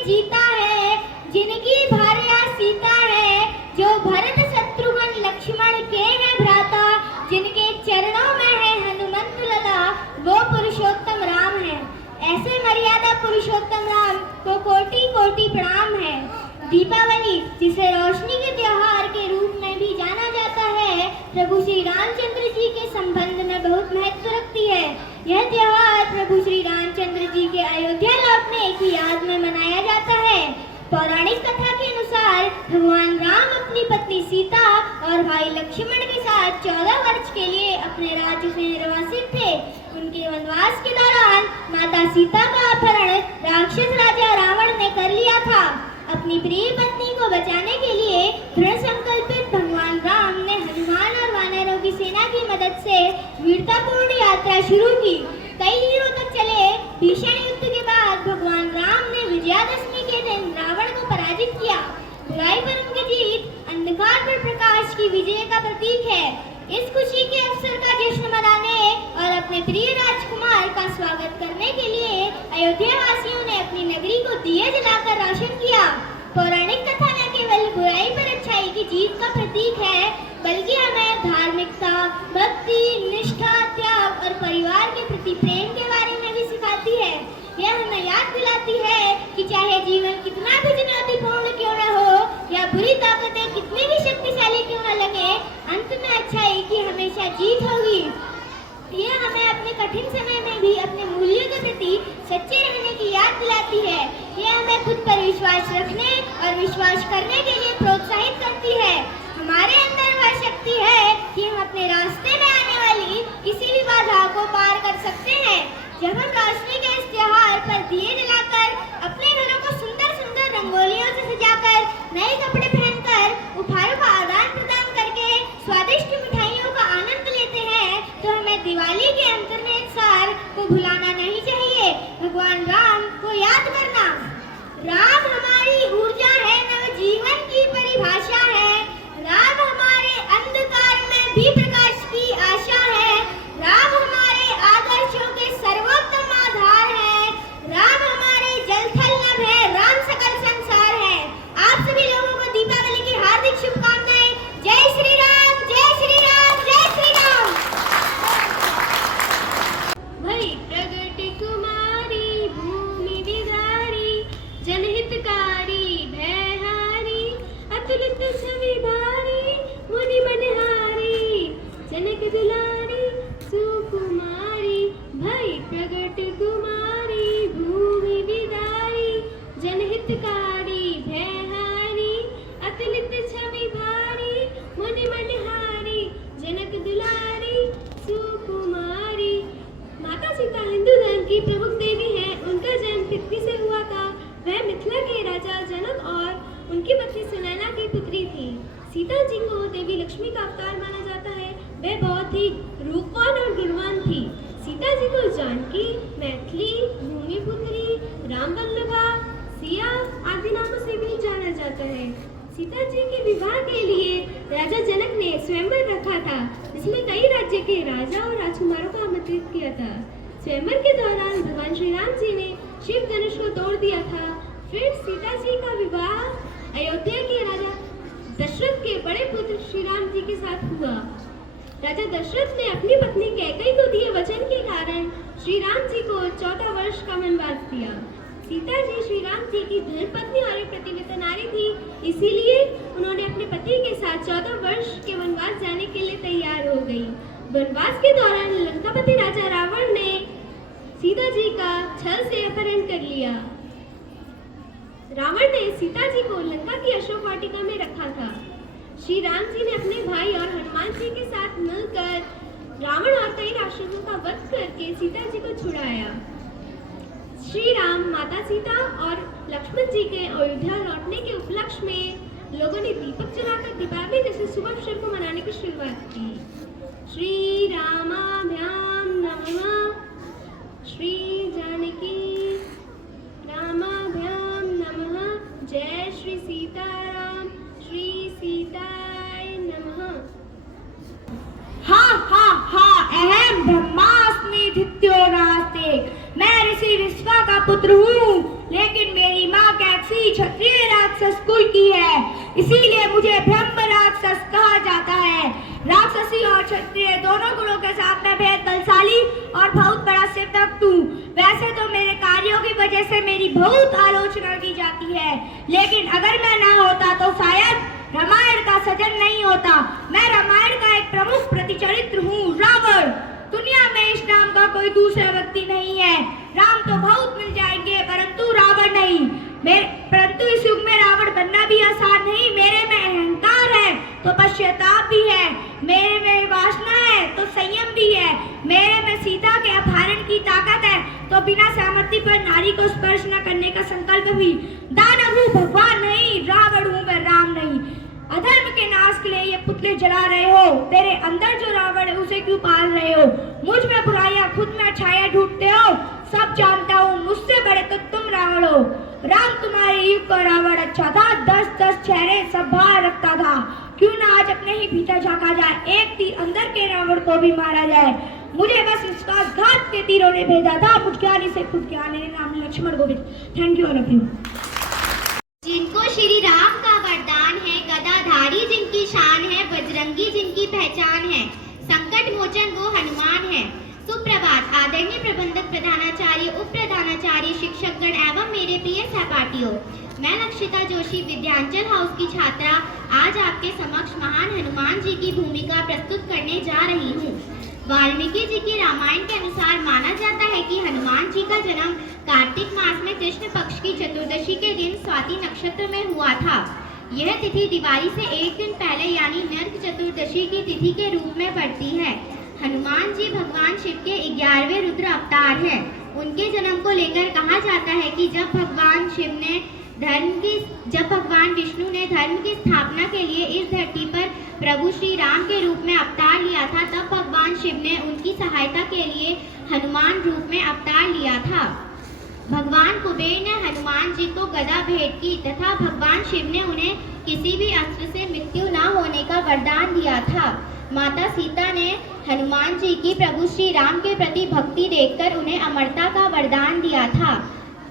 में जीता है, जिनकी भार्या सीता है, जो भरत शत्रुघ्न लक्ष्मण के हैं भ्राता, जिनके चरणों में है हनुमंत लला, वो पुरुषोत्तम राम है। ऐसे मर्यादा पुरुषोत्तम राम को कोटि कोटि प्रणाम है। दीपावली, जिसे रोशनी के त्योहार के रूप में भी जाना जाता है, प्रभु श्री रामचंद्र जी के संबंध में बहुत महत्व रखती है। यह त्योहार प्रभु श्री रामचंद्र जी के अयोध्या लौटने की याद में मनाया जाता है। पौराणिक कथा के अनुसार भगवान राम अपनी पत्नी सीता और भाई लक्ष्मण के साथ 14 वर्ष के लिए अपने राज्य से निर्वासित थे। उनके वनवास के दौरान माता सीता का अपहरण राक्षस राजा रावण ने कर लिया था। अपनी प्रिय पत्नी को बचाने के लिए दृढ़ संकल्पित भगवान राम ने हनुमान और वानरों की सेना की मदद से वीरतापूर्ण यात्रा शुरू की। कई दिनों तक चले भीषण युद्ध के बाद भगवान राम ने विजयादशमी के दिन रावण को पराजित किया। बुराई पर उनकी जीत अंधकार पर प्रकाश की विजय का प्रतीक है। इस खुशी के अवसर का जश्न मनाने और अपने प्रिय राजकुमार का स्वागत करने के लिए अयोध्या वासियों ने अपनी नगरी को दिए जलाकर रोशन किया। पौराणिक कथा न केवल बुराई पर अच्छाई की जीत का प्रतीक है, बल्कि हमें धार्मिकता, भक्ति, निष्ठा, त्याग और परिवार के प्रति प्रेम के बारे में भी सिखाती है। यह हमें याद दिलाती है कि चाहे जीवन कितना भी चुनौतीपूर्ण क्यों न हो या बुरी ताकतें कितनी भी शक्तिशाली क्यों न लगे, अंत में अच्छाई की हमेशा जीत होगी। यह हमें अपने कठिन समय में भी अपने मूल्यों के प्रति सच्चे रहने की याद दिलाती है। यह हमें खुद पर विश्वास रखने और विश्वास करने के लिए प्रोत्साहित करती है। हमारे अंदर वह शक्ति है कि हम अपने रास्ते में आने वाली किसी भी बाधा को पार कर सकते हैं। जब हम रोशनी के इस त्योहार पर दिए जलाकर, अपने घरों को सुंदर सुंदर रंगोलियों से सजाकर, नए कपड़े पहनकर, उपहारों का आदान प्रदान करके स्वादिष्ट मिठाइयों का आनंद लेते हैं, तो हमें दिवाली के अंतर्निहित सार को भुलाना नहीं चाहिए। भगवान राम को याद करना। राम हमारी ऊर्जा है, नवजीवन की परिभाषा है। राम हमारे अंधकार में भी प्रकाश की आशा है। राम हमारे आदर्शों के सर्वोत्तम आधार है। राम हमारे जल थल नभ है। राम सकल संसार है। आप सभी लोगों को दीपावली की हार्दिक शुभकामनाएं। जय श्री राम, जय श्री राम, जय श्री राम। भई प्रगट कुमारी, भूमि विदारी, जनहितकारी, भयहारी, अतुलित छवि भारी, मुनि मनहारी, जनक दुलारी, सुकुमारी। भई प्रगट कुमारी, भूमि विदारी, जनहितकारी, भयहारी, अतुलित छवि भारी, मुनि मनहारी, जनक दुलारी, सुकुमारी। माता सीता हिंदू धर्म की प्रमुख देवी है। उनका जन्म पृथ्वी से हुआ था। वह मिथिला के राजा जनक और उनकी पत्नी सुनैना की पुत्री थी। सीता जी को देवी लक्ष्मी का अवतार माना जाता है। वे बहुत ही रूपवान और गुणवान थी। सीता जी को जानकी, मैथिली, भूमिपुत्री, रामवल्लभा, सिया आदि नामों से भी जाना जाता है। सीता जी के विवाह के लिए राजा जनक ने स्वयंवर रखा था, जिसमें कई राज्य के राजा और राजकुमारों को आमंत्रित किया था। स्वयंवर के दौरान भगवान श्री राम जी ने शिव धनुष को तोड़ दिया था। फिर सीता जी का विवाह अयोध्या के राजा दशरथ के बड़े पुत्र श्री राम जी के साथ हुआ। राजा दशरथ ने अपनी पत्नी कैकेयी को दिए वचन के कारण श्री राम जी को 14 वर्ष का वनवास दिया। सीता जी श्री राम जी की धर्मपत्नी और एक पतिव्रता नारी थी, इसीलिए उन्होंने अपने पति के साथ 14 वर्ष के वनवास जाने के लिए तैयार हो गई। वनवास के दौरान लंकापति राजा रावण ने सीता जी का छल से अपहरण कर लिया। रावण ने सीता जी को लंका की अशोक वाटिका में रखा था। श्री राम जी ने अपने भाई और हनुमान जी के साथ मिलकर रावण और कई राक्षसों का वध करके सीता जी को छुड़ाया। श्री राम, माता सीता और लक्ष्मण जी के अयोध्या लौटने के उपलक्ष्य में लोगों ने दीपक जलाकर दीपावली जैसे शुभ अवसर को मनाने की शुरुआत की। श्री रामाभ्याम नमः, श्री जानकी रामाभ्याम नमः, जय श्री सीताराम, श्री सीताय नमः। हा हा हा, अहम ब्रह्मास्मि द्वितीयो नास्ति। मैं ऋषि विश्वा का पुत्र हूँ, लेकिन मेरी माँ कहती इसीलिए मुझे ब्रह्म राक्षस कहा जाता है। राक्षसी और क्षत्रिय दोनों गुणों के साथ मैं बेहद बलशाली और बहुत बड़ा सेवक हूँ। वैसे तो मेरे कार्यों की वजह से मेरी बहुत आलोचना की जाती है, लेकिन अगर मैं ना होता तो शायद रामायण का सृजन नहीं होता। मैं रामायण का एक प्रमुख प्रतिचरित्र हूँ, रावण। दुनिया में इस नाम का कोई दूसरा व्यक्ति नहीं है। राम तो बहुत मिल जाएंगे, परंतु रावण नहीं। परंतु इस युग में रावण बनना भी आसान नहीं। मेरे में अहंकार है तो पश्चाताप भी है, मेरे में वासना है तो संयम भी है, मेरे में सीता के अपहरण की ताकत है तो बिना सहमति पर नारी को स्पर्श न करने का संकल्प भी। दानव हूँ, भगवान नहीं। रावण हूँ मैं, राम नहीं। अधर्म के नाश के लिए ये पुतले जला रहे हो। तेरे अंदर जो रावण है उसे क्यों पाल रहे हो? मुझ में बुराइयां, खुद में अच्छाइयां ढूंढते हो। सब जानता हूँ, मुझसे बड़े तो तुम रावण हो। राम तुम्हारे युग का रावण अच्छा था, 10-10 चेहरे सब बाहर रखता था। क्यों ना आज अपने ही भीतर झांका जाए, एक तीर अंदर के रावण को भी मारा जाए। मुझे बस विश्वासघात के तीरों ने भेजा था, मुझ ज्ञानी से खुद ज्ञान है। नाम Lakshman Govind. Thank you all of you. जिनको श्री राम का वरदान है, गदाधारी जिनकी शान है, बजरंगी जिनकी पहचान है, संकट मोचन वो हनुमान है। सुप्रभात आदरणीय प्रबंधक, प्रधानाचार्य, उप प्रधानाचार्य, शिक्षकगण एवं मेरे प्रिय सहपाठियों। मैं लक्षिता जोशी विद्यांचल हाउस की छात्रा आज आपके समक्ष महान हनुमान जी की भूमिका प्रस्तुत करने जा रही हूँ। वाल्मीकि जी की रामायण के अनुसार माना जाता है कि हनुमान जी का जन्म कार्तिक मास में कृष्ण पक्ष की चतुर्दशी के दिन स्वाति नक्षत्र में हुआ था। यह तिथि दिवाली से एक दिन पहले यानी नरक चतुर्दशी की तिथि के रूप में पड़ती है। हनुमान जी भगवान शिव के 11वें रुद्र अवतार हैं। उनके जन्म को लेकर कहा जाता है कि जब भगवान विष्णु ने धर्म की स्थापना के लिए इस धरती पर प्रभु श्री राम के रूप में अवतार लिया था, तब भगवान शिव ने उनकी सहायता के लिए हनुमान रूप में अवतार लिया था। भगवान कुबेर ने हनुमान जी को गदा भेंट की तथा भगवान शिव ने उन्हें किसी भी अस्त्र से मृत्यु न होने का वरदान दिया था। माता सीता ने हनुमान जी की प्रभु श्री राम के प्रति भक्ति देखकर उन्हें अमरता का वरदान दिया था।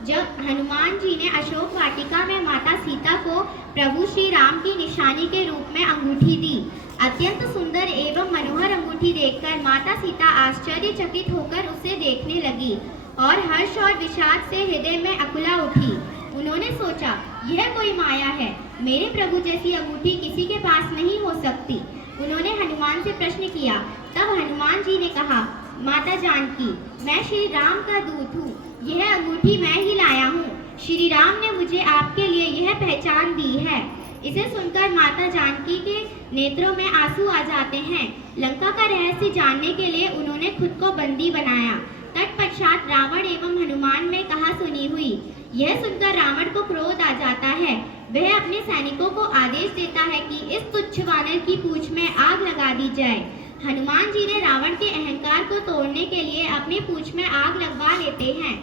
जब हनुमान जी ने अशोक वाटिका में माता सीता को प्रभु श्री राम की निशानी के रूप में अंगूठी दी। अत्यंत सुंदर एवं मनोहर अंगूठी देखकर माता सीता आश्चर्यचकित होकर उसे देखने लगी और हर्ष और विषाद से हृदय में अकुला उठी। उन्होंने सोचा, यह कोई माया है, मेरे प्रभु जैसी अंगूठी किसी के पास नहीं हो सकती। उन्होंने हनुमान से प्रश्न किया। तब हनुमान जी ने कहा, माता जानकी, मैं श्री राम का दूत हूँ, यह अंगूठी मैं ही लाया हूँ। श्री राम ने मुझे आपके लिए यह पहचान दी है। इसे सुनकर माता जानकी के नेत्रों में आंसू आ जाते हैं। लंका का रहस्य जानने के लिए उन्होंने खुद को बंदी बनाया। तत्पश्चात रावण एवं हनुमान में कहा सुनी हुई। यह सुनकर रावण को क्रोध आ जाता है। वह अपने सैनिकों को आदेश देता है कि इस तुच्छ वानर की पूंछ में आग लगा दी जाए। हनुमान जी ने रावण के अहंकार को तोड़ने के लिए अपनी पूंछ में आग लगवा लेते हैं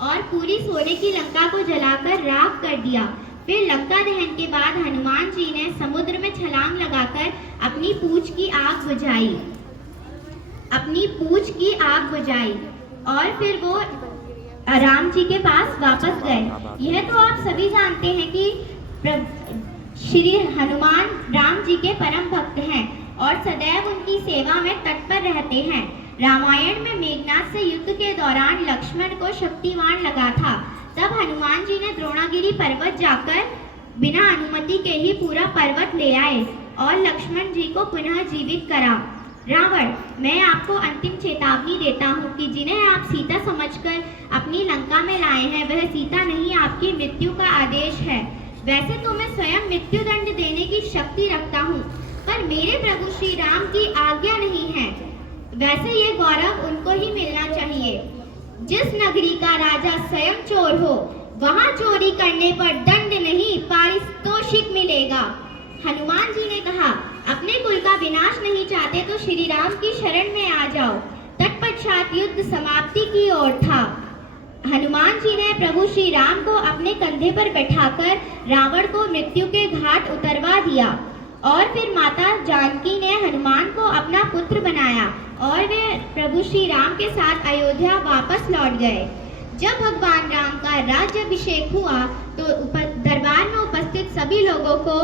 और पूरी सोने की लंका को जलाकर राख कर दिया। फिर लंका दहन के बाद हनुमान जी ने समुद्र में छलांग लगाकर अपनी पूंछ की आग बुझाई और फिर वो राम जी के पास वापस गए। यह तो आप सभी जानते हैं कि श्री हनुमान राम जी के परम भक्त हैं और सदैव उनकी सेवा में तत्पर रहते हैं। रामायण में मेघनाद से युद्ध के दौरान लक्ष्मण को शक्तिवान लगा था। तब हनुमान जी ने द्रोणागिरी पर्वत जाकर बिना अनुमति के ही पूरा पर्वत ले आए और लक्ष्मण जी को पुनः जीवित करा। रावण, मैं आपको अंतिम चेतावनी देता हूँ कि जिन्हें आप सीता समझकर अपनी लंका में लाए हैं, वह सीता नहीं, आपकी मृत्यु का आदेश है। वैसे तो मैं स्वयं मृत्यु दंड देने की शक्ति रखता हूँ, पर मेरे प्रभु श्री राम की आज्ञा नहीं है। वैसे ये गौरव उनको ही मिलना चाहिए। जिस नगरी का राजा स्वयं चोर हो, वहाँ चोरी करने पर दंड नहीं, पारितोषिक मिलेगा। हनुमान जी ने कहा, अपने कुल का विनाश नहीं चाहते तो श्री राम की शरण में आ जाओ। तत्पश्चात युद्ध समाप्ति की ओर था। हनुमान जी ने प्रभु श्री राम को अपने कंधे पर बैठाकर रावण को मृत्यु के घाट उतरवा दिया और फिर माता जानकी ने हनुमान को अपना पुत्र बनाया और वे प्रभु श्री राम के साथ अयोध्या वापस लौट गए। जब भगवान राम का राज्याभिषेक हुआ तो दरबार में उपस्थित सभी लोगों को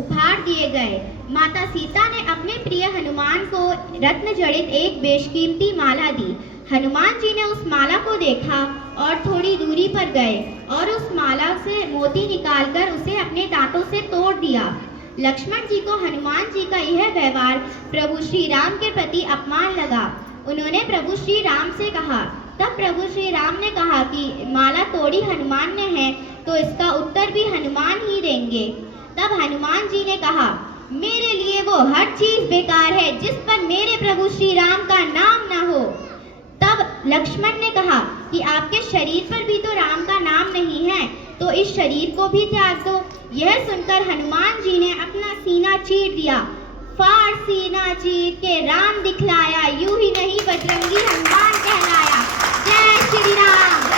उपहार दिए गए। माता सीता ने अपने प्रिय हनुमान को रत्न जड़ित एक बेशकीमती माला दी। हनुमान जी ने उस माला को देखा और थोड़ी दूरी पर गए और उस माला से मोती निकालकर उसे अपने दांतों से तोड़ दिया। लक्ष्मण जी को हनुमान जी का यह व्यवहार प्रभु श्री राम के प्रति अपमान लगा। उन्होंने प्रभु श्री राम से कहा। तब प्रभु श्री राम ने कहा कि माला तोड़ी हनुमान ने है तो इसका उत्तर भी हनुमान ही देंगे। तब हनुमान जी ने कहा, मेरे लिए वो हर चीज बेकार है जिस पर मेरे प्रभु श्री राम का नाम ना हो। तब लक्ष्मण ने कहा कि आपके शरीर पर भी तो राम का नाम नहीं है, तो इस शरीर को भी त्याग दो। यह सुनकर हनुमान जी ने अपना सीना चीर दिया। फाड़ सीना चीर के राम दिखलाया, यूं ही नहीं बजरंगी हनुमान कहलाया। जय श्री राम।